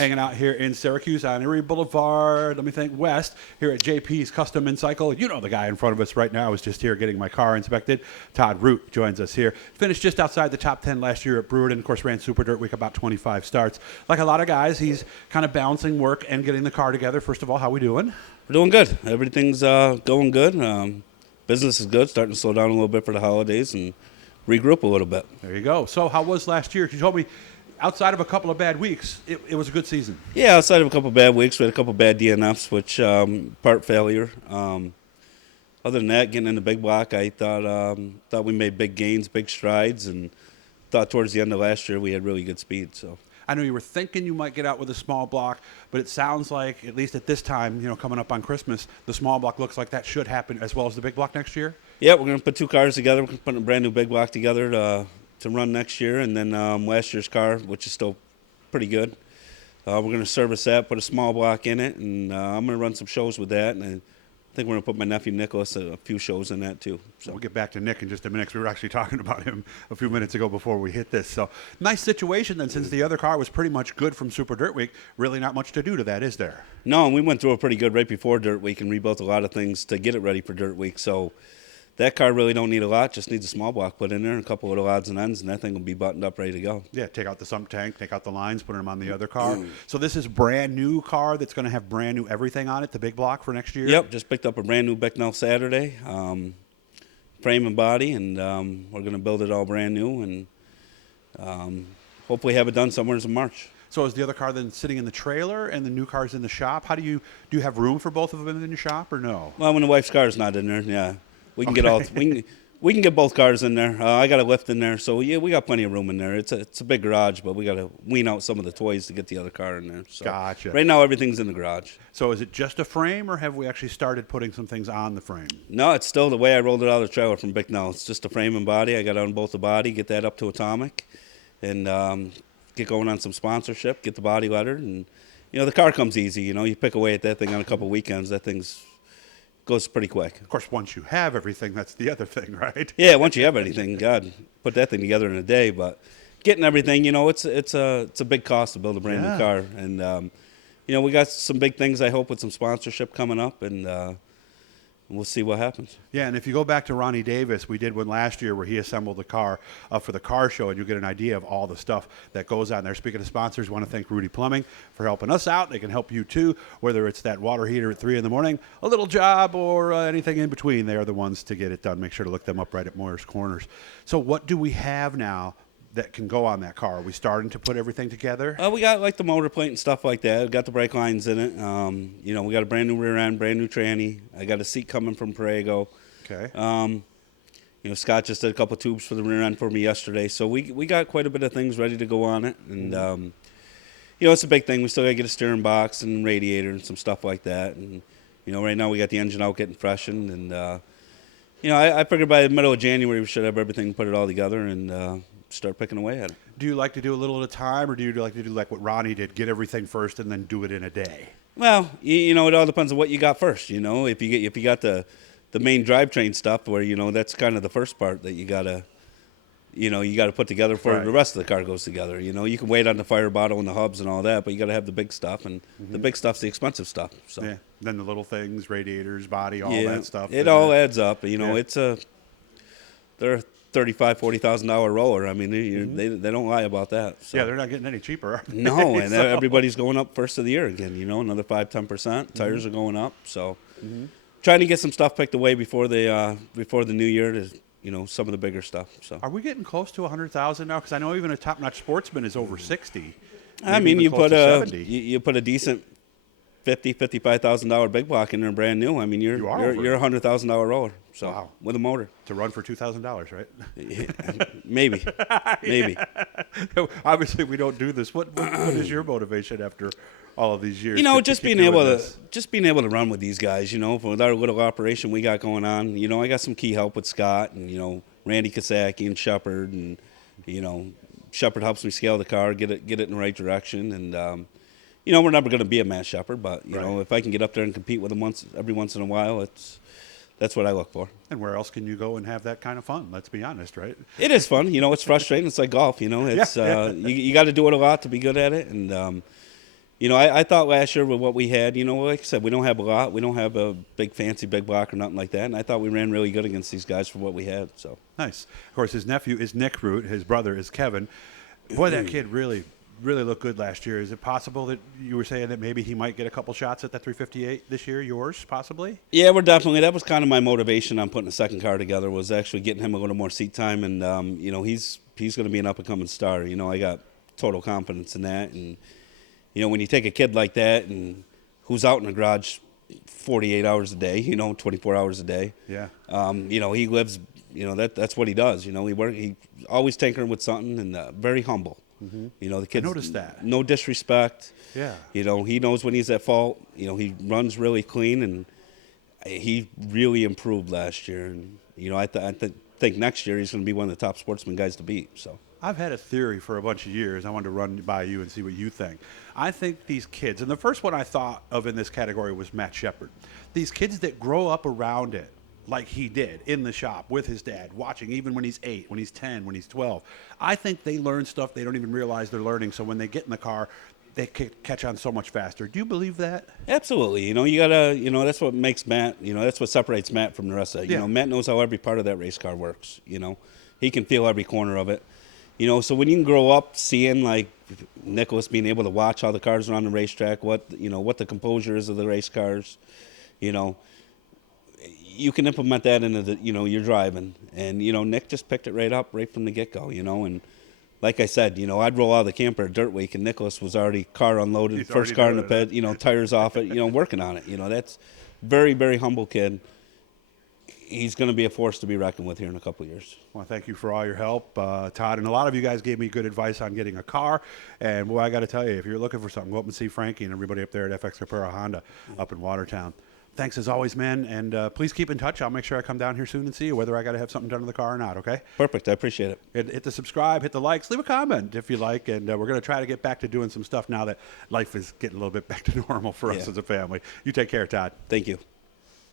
hanging out here in Syracuse on Erie Boulevard. Let me think, west, here at JP's Custom and Cycle. You know the guy in front of us right now is just here getting my car inspected. Todd Root joins us here. Finished just outside the top 10 last year at Brewerton. Of course, ran Super Dirt Week, about 25 starts. Like a lot of guys, he's kind of balancing work and getting the car together. First of all, how we doing? We're doing good. Everything's going good. Business is good, starting to slow down a little bit for the holidays and regroup a little bit. There you go. So how was last year? You told me outside of a couple of bad weeks, it was a good season. Yeah, outside of a couple of bad weeks, we had a couple of bad DNFs, which part failure. Other than that, getting in the big block, I thought we made big gains, big strides, and thought towards the end of last year we had really good speed. So I know you were thinking you might get out with a small block, but it sounds like, at least at this time, coming up on Christmas, the small block looks like that should happen as well as the big block next year. Yeah, we're going to put two cars together. We're going to put a brand new big block together to run next year, and then last year's car, which is still pretty good. We're going to service that, put a small block in it, and I'm going to run some shows with that, and I think we're going to put my nephew Nicholas a few shows in that too. So we'll get back to Nick in just a minute, 'cause we were actually talking about him a few minutes ago before we hit this. So nice situation then, since the other car was pretty much good from Super Dirt Week. Really not much to do to that, is there? No, we went through it pretty good right before Dirt Week and rebuilt a lot of things to get it ready for Dirt Week. So that car really don't need a lot, just needs a small block put in there and a couple little odds and ends, and that thing will be buttoned up, ready to go. Yeah, take out the sump tank, take out the lines, put them on the other car. So this is brand new car that's going to have brand new everything on it, the big block for next year? Yep, just picked up a brand new Bicknell Saturday, frame and body, and we're going to build it all brand new and hopefully have it done somewhere in March. So is the other car then sitting in the trailer and the new car's in the shop? How do you have room for both of them in your shop or no? Well, when the wife's car's not in there, yeah. We can we can get both cars in there. I got a lift in there, so yeah, we got plenty of room in there. It's a big garage, but we got to wean out some of the toys to get the other car in there. So gotcha. Right now, everything's in the garage. So is it just a frame, or have we actually started putting some things on the frame? No, it's still the way I rolled it out of the trailer from Bicknell. It's just a frame and body. I got on both the body, get that up to atomic, and get going on some sponsorship, get the body lettered, and the car comes easy. You pick away at that thing on a couple weekends. That thing's goes pretty quick. Of course, once you have everything, that's the other thing, right? Yeah, once you have anything, God, put that thing together in a day. But getting everything, it's a big cost to build a brand new car, and we got some big things. I hope with some sponsorship coming up, and we'll see what happens. Yeah, and if you go back to Ronnie Davis, we did one last year where he assembled the car for the car show, and you get an idea of all the stuff that goes on there. Speaking of sponsors, I want to thank Rudy Plumbing for helping us out. They can help you too, whether it's that water heater at 3 in the morning, a little job, or anything in between. They are the ones to get it done. Make sure to look them up right at Moyer's Corners. So what do we have now that can go on that car? Are we starting to put everything together? We got like the motor plate and stuff like that. We got the brake lines in it. We got a brand new rear end, brand new tranny. I got a seat coming from Prego. Okay. Scott just did a couple tubes for the rear end for me yesterday. So we got quite a bit of things ready to go on it. And, it's a big thing. We still got to get a steering box and radiator and some stuff like that. And, right now we got the engine out getting freshened. And, I figured by the middle of January we should have everything, put it all together, and start picking away at it. Do you like to do a little at a time, or do you like to do like what Ronnie did, get everything first and then do it in a day? Well, it all depends on what you got first. If you got the main drivetrain stuff, where that's kind of the first part that you gotta put together for the rest of the car goes together. You can wait on the fire bottle and the hubs and all that, but you got to have the big stuff, and the big stuff's the expensive stuff. So yeah, then the little things, radiators, body, all that stuff. It all adds up. They're $35,000-$40,000 roller. I mean, they don't lie about that. So. Yeah, they're not getting any cheaper, are they? No, and everybody's going up first of the year again. Another 5-10%. Tires are going up. So, trying to get some stuff picked away before the new year to some of the bigger stuff. So, are we getting close to 100,000 now? Because I know even a top-notch sportsman is over 60. I mean, you put a decent $55,000 big block in there, brand new. I mean, you're $100,000 roller. So wow. With a motor to run for $2,000, right? Maybe. Obviously, we don't do this. What is your motivation after all of these years? Just being able to run with these guys. With our little operation we got going on. I got some key help with Scott and Randy Kosaki and Shepard, and Shepard helps me scale the car, get it in the right direction, and. We're never going to be a Matt Shepard, but if I can get up there and compete with him every once in a while, that's what I look for. And where else can you go and have that kind of fun? Let's be honest, right? It is fun. It's frustrating. It's like golf. It's you got to do it a lot to be good at it, and I thought last year with what we had, like I said, we don't have a lot. We don't have a big fancy big block or nothing like that. And I thought we ran really good against these guys for what we had. So Nice. Of course, his nephew is Nick Root. His brother is Kevin. Boy, that kid really looked good last year. Is it possible that you were saying that maybe he might get a couple shots at that 358 this year? Yours, possibly? yeah, that was kind of my motivation on putting a second car together, was actually getting him a little more seat time. And, he's going to be an up-and-coming star. I got total confidence in that. And, when you take a kid like that and who's out in the garage 48 hours a day, 24 hours a day. Yeah. He lives, that's what he does. He always tinkering with something, and very humble. Mm-hmm. The kid. I noticed that. No disrespect. Yeah. He knows when he's at fault. He runs really clean, and he really improved last year. And, I think next year he's going to be one of the top sportsman guys to beat. So. I've had a theory for a bunch of years. I wanted to run by you and see what you think. I think these kids, and the first one I thought of in this category was Matt Shepard. These kids that grow up around it, like he did in the shop with his dad, watching even when he's 8, when he's 10, when he's 12. I think they learn stuff they don't even realize they're learning. So when they get in the car, they catch on so much faster. Do you believe that? Absolutely. You gotta, that's what makes Matt, that's what separates Matt from the rest of it. Yeah. Matt knows how every part of that race car works. He can feel every corner of it. So when you can grow up seeing like Nicholas being able to watch how the cars are on the racetrack, what the composure is of the race cars, you can implement that into the, your driving. And, Nick just picked it right up right from the get-go, and like I said, I'd roll out of the camper at Dirt Week and Nicholas was already car unloaded, He's first car in the pit, tires off it, working on it. That's very, very humble kid. He's going to be a force to be reckoned with here in a couple of years. Well, thank you for all your help, Todd. And a lot of you guys gave me good advice on getting a car. And, boy, I got to tell you, if you're looking for something, go up and see Frankie and everybody up there at FX Capera Honda up in Watertown. Thanks as always, man. And please keep in touch. I'll make sure I come down here soon and see you, whether I got to have something done to the car or not, okay? Perfect. I appreciate it. Hit the subscribe, hit the likes, leave a comment if you like. And we're going to try to get back to doing some stuff now that life is getting a little bit back to normal for us as a family. You take care, Todd. Thank you.